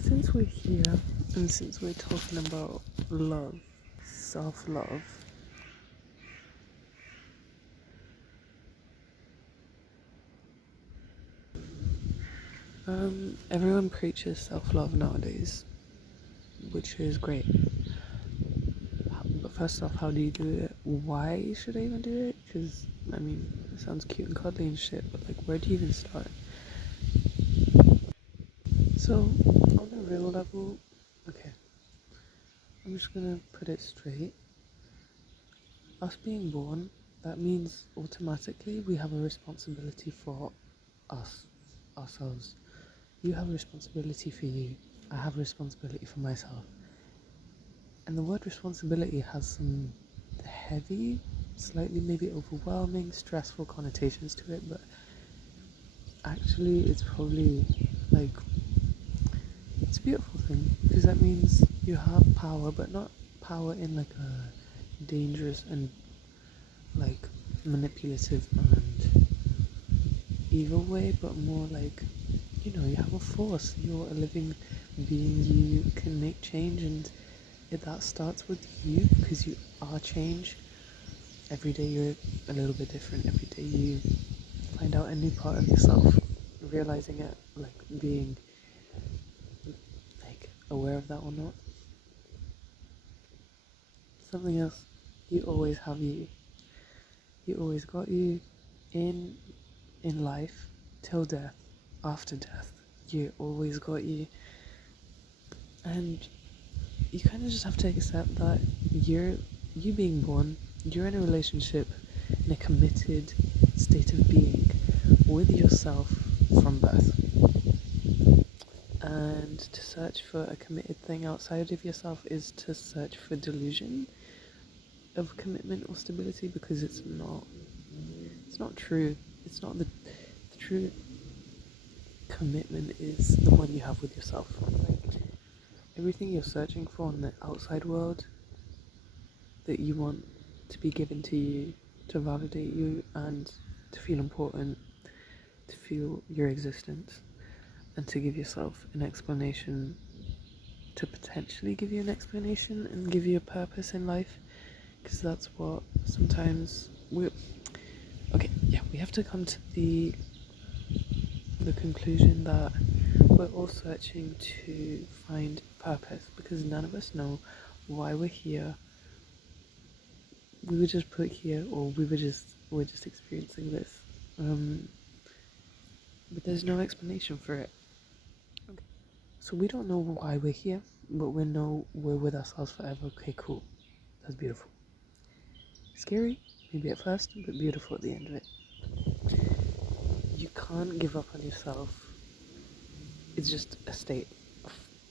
Since we're here and since we're talking about love, self love, everyone preaches self love nowadays, which is great. But first off, how do you do it? Why should I even do it? Because, I mean, it sounds cute and cuddly and shit, but like, where do you even start? So, on a real level, okay, I'm just gonna put it straight. Us being born, that means automatically we have a responsibility for us, ourselves. You have a responsibility for you. I have a responsibility for myself. And the word responsibility has some heavy, slightly maybe overwhelming, stressful connotations to it, but actually it's probably like it's a beautiful thing because that means you have power, but not power in like a dangerous and like manipulative and evil way, but more like, you have a force, you're a living being, you can make change, and that starts with you because you are change. Every day you're a little bit different, every day you find out a new part of yourself, realizing it, like being like aware of that or not. Something else, you always have you always got you in life till death, after death, you always got you. And you kind of just have to accept that you being born, you're in a relationship, in a committed state of being with yourself from birth. And to search for a committed thing outside of yourself is to search for delusion of commitment or stability, because it's not true. It's not the true commitment is the one you have with yourself. Like everything you're searching for in the outside world that you want to be given to you to validate you and to feel important, to feel your existence, and to give yourself an explanation, to potentially give you an explanation and give you a purpose in life, because that's what sometimes we have to come to the conclusion that we're all searching to find purpose, because none of us know why we're here. We were just put here, or we're just experiencing this, but there's no explanation for it. Okay. So we don't know why we're here, but we know we're with ourselves forever. Okay, cool. That's beautiful. Scary, maybe at first, but beautiful at the end of it. You can't give up on yourself. It's just a state.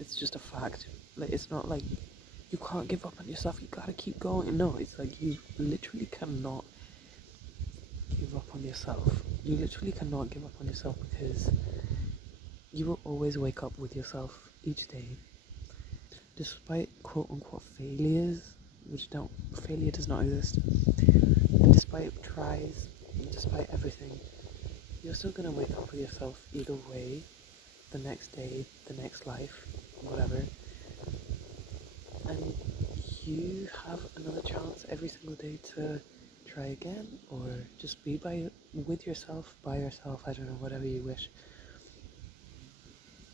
It's just a fact. Like, it's not like you can't give up on yourself. You gotta keep going. No, it's like you literally cannot give up on yourself. You literally cannot give up on yourself, because you will always wake up with yourself each day. Despite quote unquote failures, failure does not exist. And despite tries, and despite everything, you're still gonna wake up with yourself either way, the next day, the next life, whatever. And you have another chance every single day to try again, or just be with yourself, by yourself, I don't know, whatever you wish.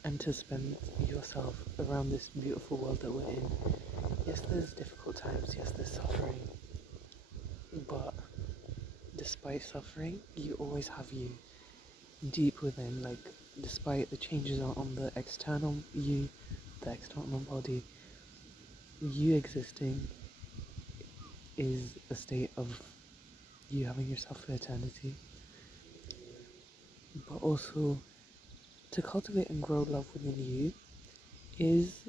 And to spend yourself around this beautiful world that we're in. Yes, there's difficult times, yes, there's suffering, but despite suffering, you always have you deep within. Like, despite the changes on the external you, the external body, you existing is a state of you having yourself for eternity. But also, to cultivate and grow love within you is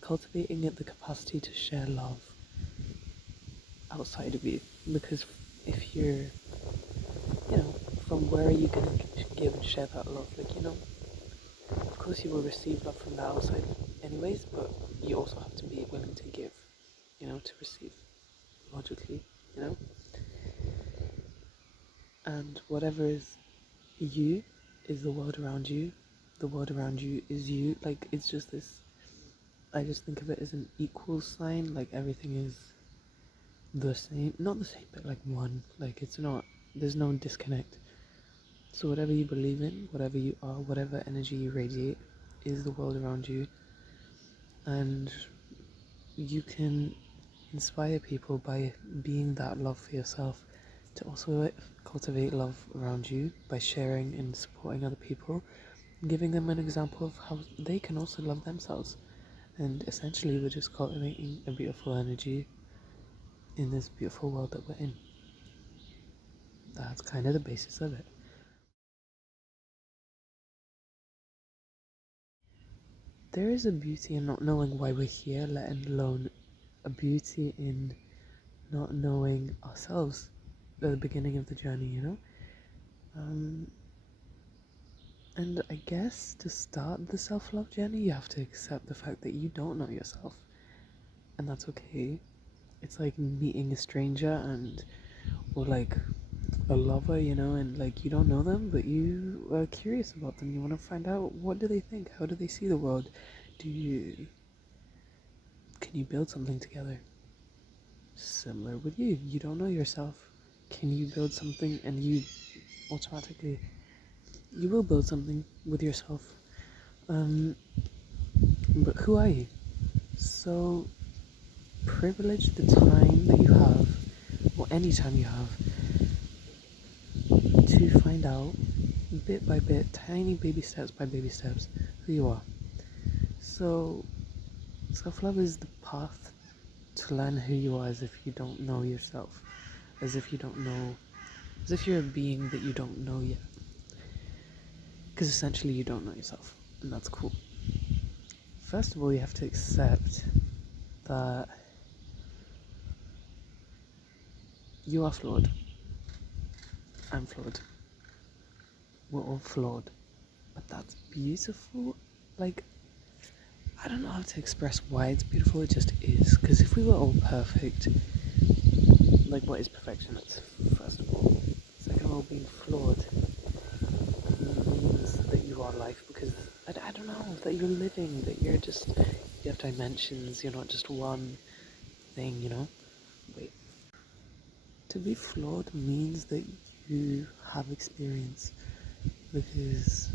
cultivating the capacity to share love outside of you. Because if you're, from where are you going to give and share that love? Like, of course you will receive love from the outside anyways, but you also have to be willing to give, to receive, logically, And whatever is you is the world around you, the world around you is you. Like, it's just this, I just think of it as an equal sign, like everything is the same, not the same, but like one, like it's not, there's no disconnect. So whatever you believe in, whatever you are, whatever energy you radiate is the world around you, and you can inspire people by being that love for yourself, to also cultivate love around you by sharing and supporting other people, giving them an example of how they can also love themselves. And essentially we're just cultivating a beautiful energy in this beautiful world that we're in. That's kind of the basis of it. There is a beauty in not knowing why we're here, let alone a beauty in not knowing ourselves at the beginning of the journey, you know? And I guess to start the self love journey, you have to accept the fact that you don't know yourself, and that's okay. It's like meeting a stranger and, or like a lover, you know, and like you don't know them, but you are curious about them. You want to find out, what do they think? How do they see the world? Can you build something together? Similar with you. You don't know yourself. Can you build something? And you automatically, you will build something with yourself. But who are you? So privilege the time that you have, or any time you have, to find out bit by bit, tiny baby steps by baby steps, who you are. So self-love is the path to learn who you are, as if you don't know yourself, as if you don't know, as if you're a being that you don't know yet, because essentially you don't know yourself, and that's cool. First of all, you have to accept that you are flawed. I'm flawed. We're all flawed. But that's beautiful. Like, I don't know how to express why it's beautiful, it just is. Because if we were all perfect, like, what is perfection? That's first of all. Second of all, being flawed means that you are life, because I don't know, that you're living, that you're just, you have dimensions, you're not just one thing, you know? Wait. To be flawed means that you have experience, because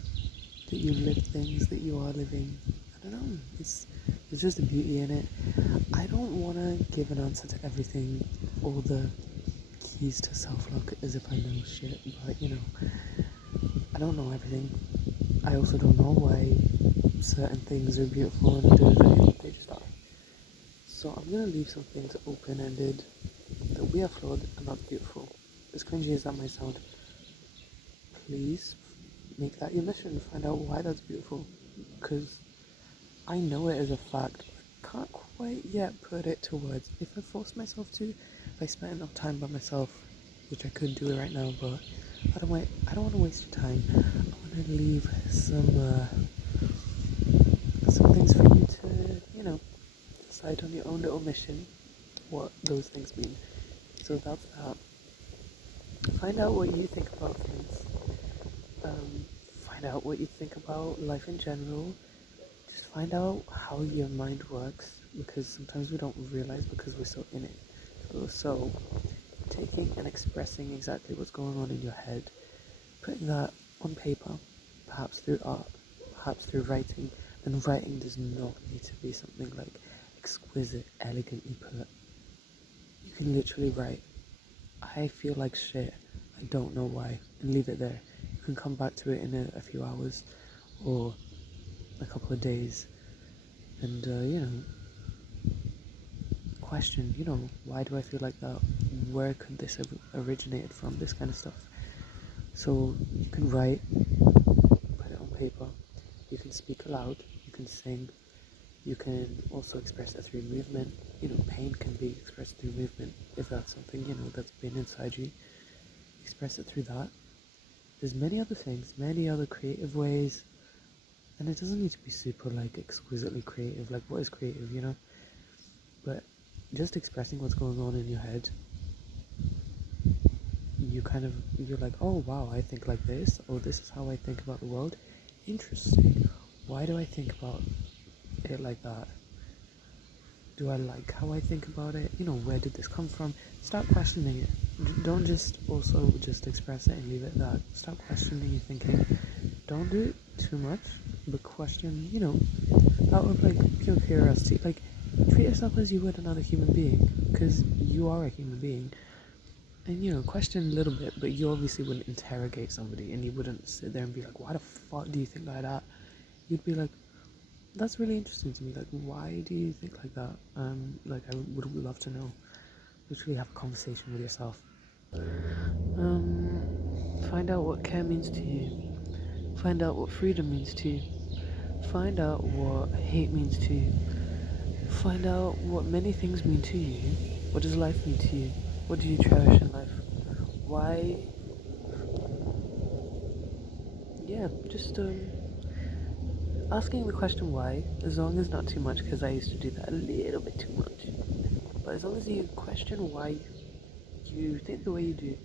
that you live things that you are living. I don't know, there's just a beauty in it. I don't want to give an answer to everything, all the keys to self-love, as if I know shit, but you know, I don't know everything. I also don't know why certain things are beautiful and they just are. So I'm gonna leave some things open-ended, that we are flawed and not beautiful. As cringy as that might sound, please make that your mission. Find out why that's beautiful, because I know it as a fact, but I can't quite yet put it to words. If I force myself to, if I spent enough time by myself, which I could do it right now, but I don't want to waste your time. I want to leave some things for you to, you know, decide on your own little mission what those things mean. So that's that. Find out what you think about things. Find out what you think about life in general. Just find out how your mind works, because sometimes we don't realize because we're so in it. So taking and expressing exactly what's going on in your head, putting that on paper, perhaps through art, perhaps through writing. And writing does not need to be something like exquisite, elegantly put. You can literally write, I feel like shit, I don't know why, and leave it there. You can come back to it in a few hours or a couple of days and, you know, question, you know, why do I feel like that? Where could this have originated from? This kind of stuff. So you can write, put it on paper, you can speak aloud, you can sing, you can also express it through movement. You know, pain can be expressed through movement, if that's something, you know, that's been inside you. Express it through that. There's many other things, many other creative ways, and it doesn't need to be super, like, exquisitely creative. Like, what is creative, you know? But just expressing what's going on in your head, you're like, oh wow, I think like this, or this is how I think about the world. interesting. Why do I think about it like that? Do I like how I think about it? Where did this come from? Start questioning it. Don't just also just express it and leave it at that. Start questioning your thinking. Don't do it too much, but question, out of like pure curiosity. Like, treat yourself as you would another human being, because you are a human being. And question a little bit, but you obviously wouldn't interrogate somebody, and you wouldn't sit there and be like, why the fuck do you think like that? You'd be like, that's really interesting to me. Like, why do you think like that? Like, I would love to know. Literally have a conversation with yourself. Find out what care means to you. Find out what freedom means to you. Find out what hate means to you. Find out what many things mean to you. What does life mean to you? What do you cherish in life? Why? Yeah, just asking the question why, as long as not too much, because I used to do that a little bit too much. But as long as you question why you think the way you do,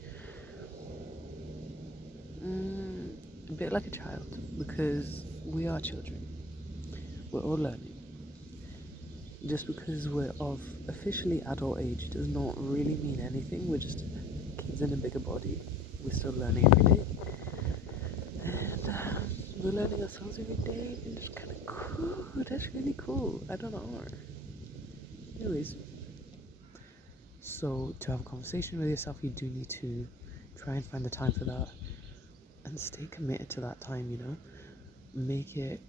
a bit like a child, because we are children. We're all learning. Just because we're of officially adult age does not really mean anything. We're just kids in a bigger body. We're still learning every day. And we're learning ourselves every day, and it's kind of cool. That's really cool. I don't know. Anyways, so to have a conversation with yourself, you do need to try and find the time for that and stay committed to that time. Make it,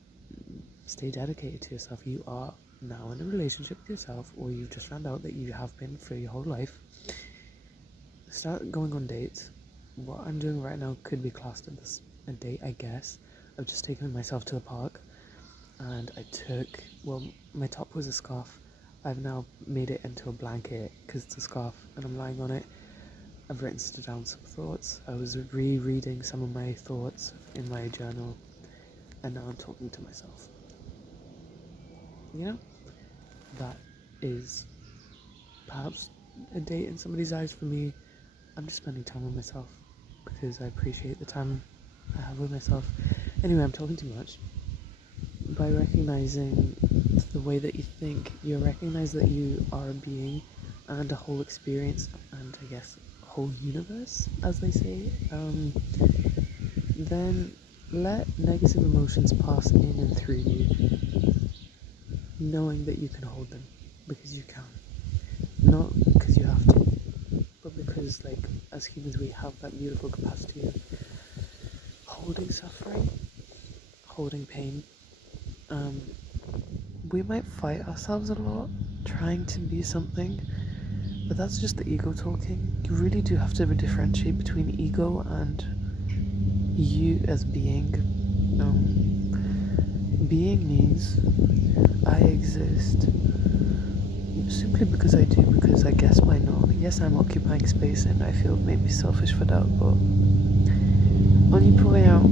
stay dedicated to yourself. You are now in a relationship with yourself, or you've just found out that you have been for your whole life. Start going on dates. What I'm doing right now could be classed as a date, I guess. I've just taken myself to the park, and my top was a scarf. I've now made it into a blanket because it's a scarf, and I'm lying on it. I've written down some thoughts. I was rereading some of my thoughts in my journal, and now I'm talking to myself. That is perhaps a date in somebody's eyes. For me, I'm just spending time with myself because I appreciate the time I have with myself. Anyway, I'm talking too much. By recognizing the way that you think, you recognize that you are a being and a whole experience, and I guess a whole universe, as they say. Then let negative emotions pass in and through you, knowing that you can hold them because you can, not because you have to, but because, like, as humans, we have that beautiful capacity of holding suffering, holding pain. We might fight ourselves a lot trying to be something, but that's just the ego talking. You really do have to differentiate between ego and you as being. Being means I exist simply because I do, because I guess why not? Yes, I'm occupying space and I feel maybe selfish for that, but when you pull it out,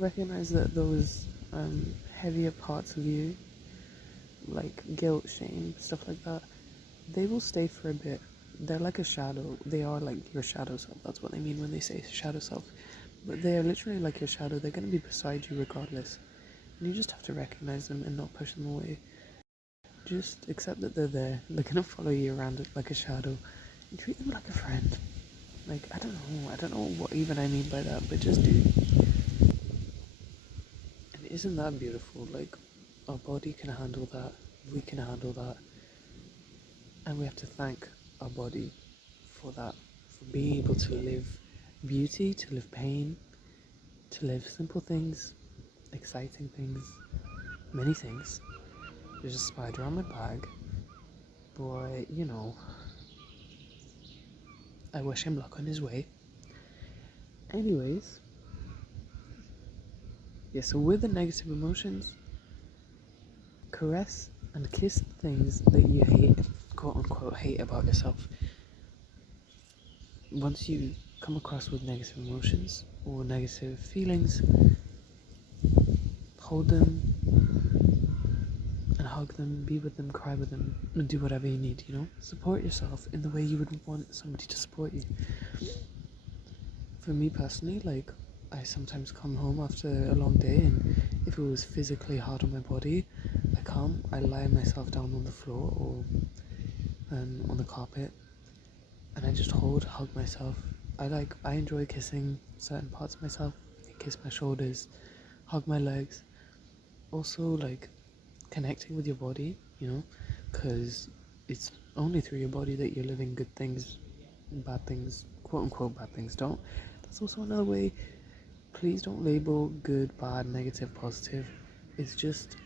recognize that those heavier parts of you, like guilt, shame, stuff like that, they will stay for a bit. They're like a shadow. They are like your shadow self. That's what they mean when they say shadow self. But they are literally like your shadow. They're going to be beside you regardless. And you just have to recognize them and not push them away. Just accept that they're there. They're going to follow you around like a shadow. And treat them like a friend. Like, I don't know what even I mean by that, but just do. And isn't that beautiful? Like, our body can handle that. We can handle that. And we have to thank our body for that, for being able to live beauty, to live pain, to live simple things, exciting things, many things. There's a spider on my bag, but I wish him luck on his way. Anyways, yeah, so with the negative emotions, caress and kiss the things that you hate, quote unquote, hate about yourself. Once you come across with negative emotions or negative feelings, hold them and hug them, be with them, cry with them, and do whatever you need, Support yourself in the way you would want somebody to support you. For me personally, like, I sometimes come home after a long day, and if it was physically hard on my body, I lie myself down on the floor or on the carpet, and I just hug myself. I enjoy kissing certain parts of myself. I kiss my shoulders, hug my legs. Also, like connecting with your body, because it's only through your body that you're living good things, bad things, quote unquote bad things. Don't. That's also another way. Please don't label good, bad, negative, positive. It's just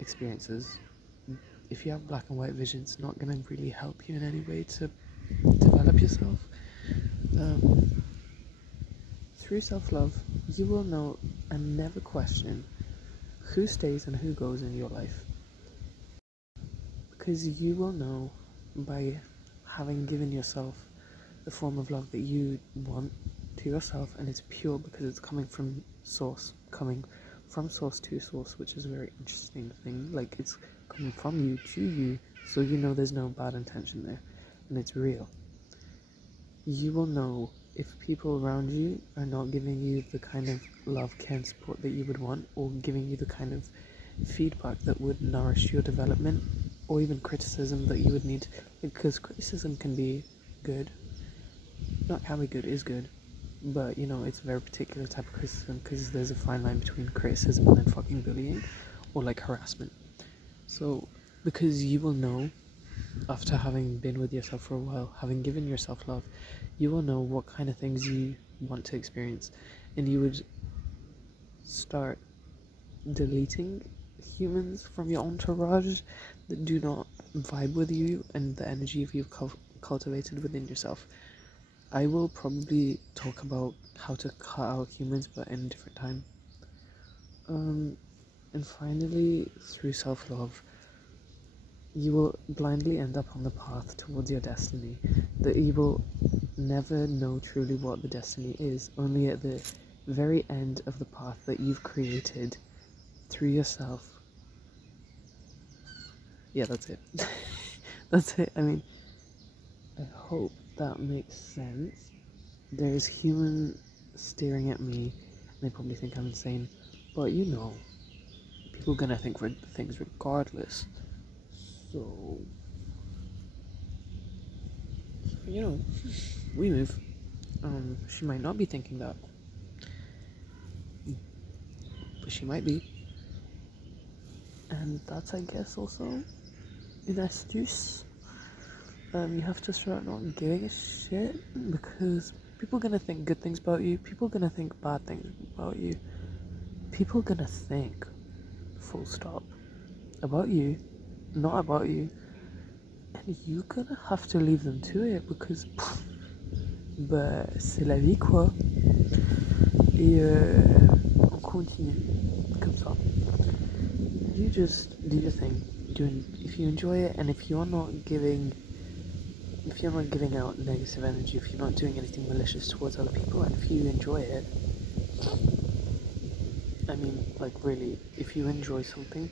experiences. If you have black and white vision, it's not gonna really help you in any way to develop yourself. Um, Through self-love, you will know and never question who stays and who goes in your life. Because you will know by having given yourself the form of love that you want to yourself, and it's pure because it's coming from source to source, which is a very interesting thing. Like, it's coming from you to you, so you know there's no bad intention there, and it's real. You will know if people around you are not giving you the kind of love, care, and support that you would want, or giving you the kind of feedback that would nourish your development, or even criticism that you would need. Because criticism can be good, not can be good, is good, but it's a very particular type of criticism, because there's a fine line between criticism and then fucking bullying or like harassment. So because you will know, after having been with yourself for a while, having given yourself love, you will know what kind of things you want to experience, and you would start deleting humans from your entourage that do not vibe with you and the energy you've cultivated within yourself. I will probably talk about how to cut out humans, but in a different time. And finally, through self-love, you will blindly end up on the path towards your destiny. That you will never know truly what the destiny is, only at the very end of the path that you've created through yourself. Yeah, that's it. That's it. I mean, I hope that makes sense. There's human staring at me, and they probably think I'm insane, but people are gonna think things regardless. So, we move. She might not be thinking that, but she might be. And that's, I guess, also an astuce. You have to start not giving a shit, because people are gonna think good things about you, people are gonna think bad things about you. People are gonna think, full stop, about you, not about you. And you're gonna have to leave them to it, because c'est la vie, quoi. Et on continue comme ça. You just do your thing. If you enjoy it, and if you're not giving out negative energy, if you're not doing anything malicious towards other people, and if you enjoy it, I mean, like, really, if you enjoy something,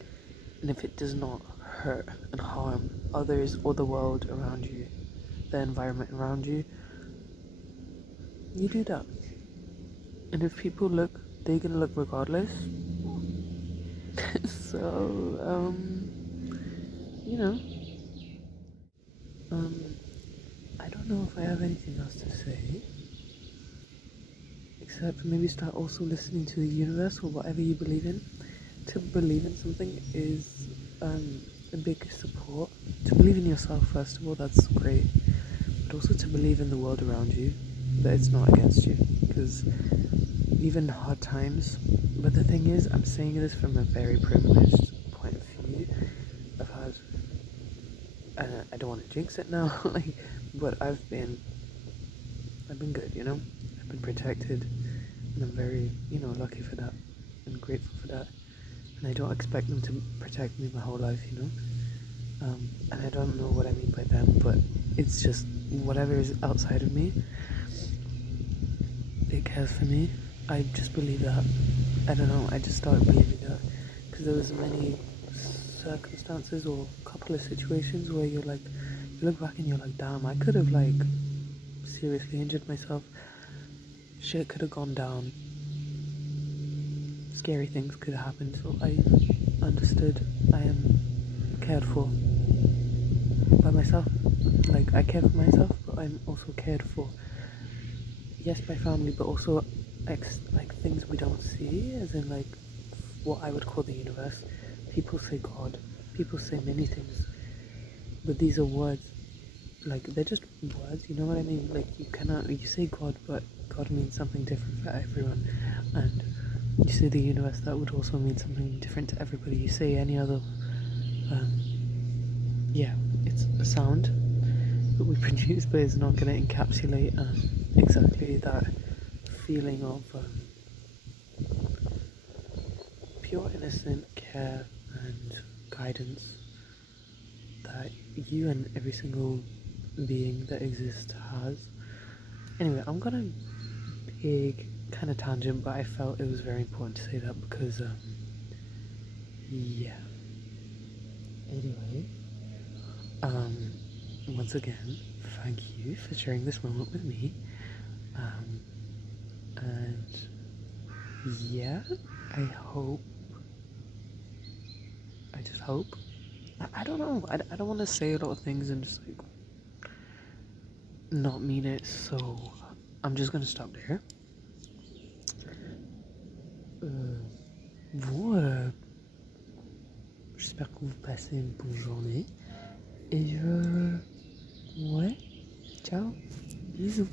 and if it does not hurt and harm others or the world around you, the environment around you, you do that. And if people look, they're gonna look regardless. So, I don't know if I have anything else to say, except maybe start also listening to the universe or whatever you believe in. To believe in something is a big support. To believe in yourself, first of all, that's great, but also to believe in the world around you, that it's not against you, because even hard times, but the thing is, I'm saying this from a very privileged point of view. I don't want to jinx it now, but I've been good, I've been protected, and I'm very, lucky for that, and grateful for that, and I don't expect them to protect me my whole life, and I don't know what I mean by them, but it's just whatever is outside of me, it cares for me. I just believe that. I don't know, I just started believing that, because there was many circumstances or a couple of situations where you look back and you're like, damn, I could have seriously injured myself, shit could have gone down, scary things could happen. So I understood I am cared for by myself. Like I care for myself, but I'm also cared for. Yes, by family, but also like things we don't see, as in like what I would call the universe. People say God. People say many things, but these are words. Like they're just words. You know what I mean? Like you say God, but God means something different for everyone, and you say the universe, that would also mean something different to everybody. You say any other, um, yeah, it's a sound that we produce, but it's not going to encapsulate exactly that feeling of pure innocent care and guidance that you and every single being that exists has. Anyway, I'm gonna big kind of tangent, but I felt it was very important to say that because, yeah. Anyway, um, once again, thank you for sharing this moment with me. Um, and yeah, I hope, I just hope. I don't know. I don't want to say a lot of things and just like not mean it, so I'm just gonna stop there. Bon, j'espère que vous passez une bonne journée. Et ouais, ciao, bisous.